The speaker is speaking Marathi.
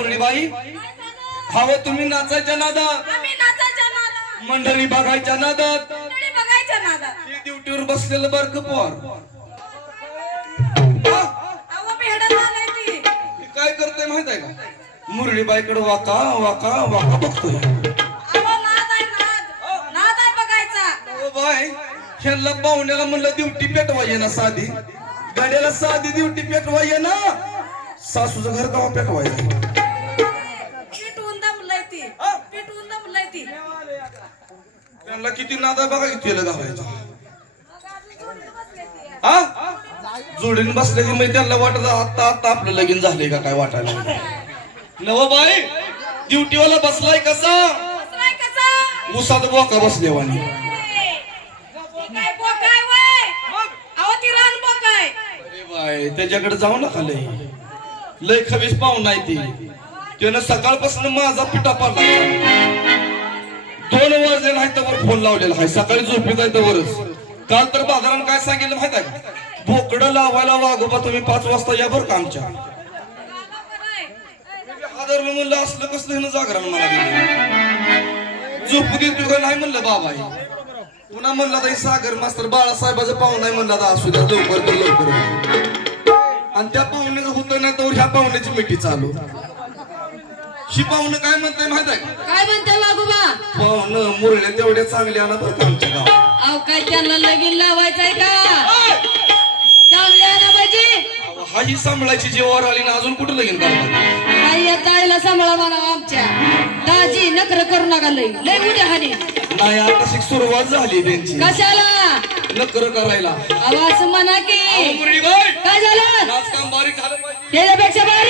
मुरळीबाई हवं तुम्ही नाचायच्या नादात मंडळी बघायच्या नादात ड्युटीवर बसलेलं बारक पोर काय करतोय माहित आहे का मुरळीबाईकडे वाका वाका वाका बघतोय बाय ह्यांना पाहुण्याला म्हणलं ड्युटी पेटवाय ना साधी गाड्याला साधी ड्युटी पेटवाय ना सासूचं घर गावा पेटवायचं त्यांना किती नादा बघा किती गावायचा हा जोडीने बसले की मग त्यांना वाटत आता आता आपलं लगीन झालंय का काय वाटायला नव बाई ड्युटीवाला बसलाय कसा उसात बोका बसलेवानी त्याच्याकडे जाऊ नका लय खवीस पाहून नाही ती त्यानं सकाळपासून माझा पिठा पाडला 2 वाजले नाही तर फोन लावलेला आहे सकाळी झोपीत आहे तर वरच काल तर बाजारानं काय सांगितलं माहित आहे का बोकडं लावायला वागोबा तुम्ही 5 वाजता या बरं का आमच्या हादरलं म्हणलं असलं कसलं जागरण मला झोपू देत तुला नाही म्हणलं बाबा पुन्हा म्हणला तर सागर मास्तर बाळासाहेबाचं पाहुणा नाही म्हणला असू द्या लवकर तर लवकर आणि त्या पाहुण्याचं होतं नाही तर ह्या पाहुण्याची मिठी चालू शी पाहुणं काय म्हणताय माहित आहे काय म्हणताय वागोबा पाहुणं मुरळे तेवढे चांगले आला बरं का आमच्या गावात अहो काय त्यांना लगीन लावायचंय का चांगले आला पाहिजे हा ही सांभाळायची जेव्हा आली ना अजून कुठं लगीन करणार आई ताईला सांभाळा म्हणा आमच्या दाजी नखर करू नका लय उद्या हानी नाही आता सुरुवात झाली त्यांची कशाला नकर करायला आवाज म्हणा की मुरळीबाई काय झालं नाच काम बारीक झालं पाहिजे त्याच्यापेक्षा बारीक